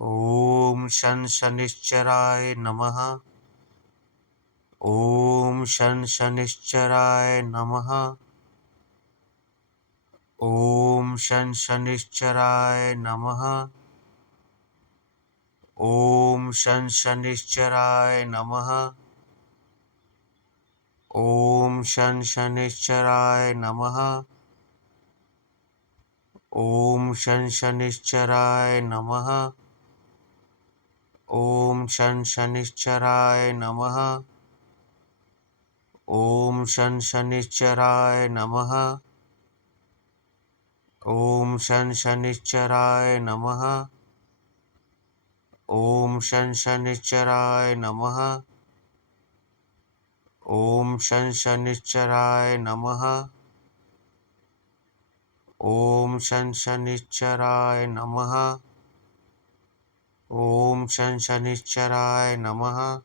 ॐ शं शनिश्चराय नमः। ॐ शं शनिश्चराय नमः। ॐ शं शनिश्चराय नमः। ॐ शं शनिश्चराय नमः। ॐ शं शनिश्चराय नमः। ॐ शं शनिश्चराय नमः। ॐ शं शनिश्चराय नमः। ॐ शं शनिश्चराय नमः। ॐ शं शनिश्चराय नमः। ॐ शं शनिश्चराय नमः। ॐ शं शनिश्चराय नमः। ॐ शं शनिश्चराय नमः। ॐ शं शनिश्चराय नमः।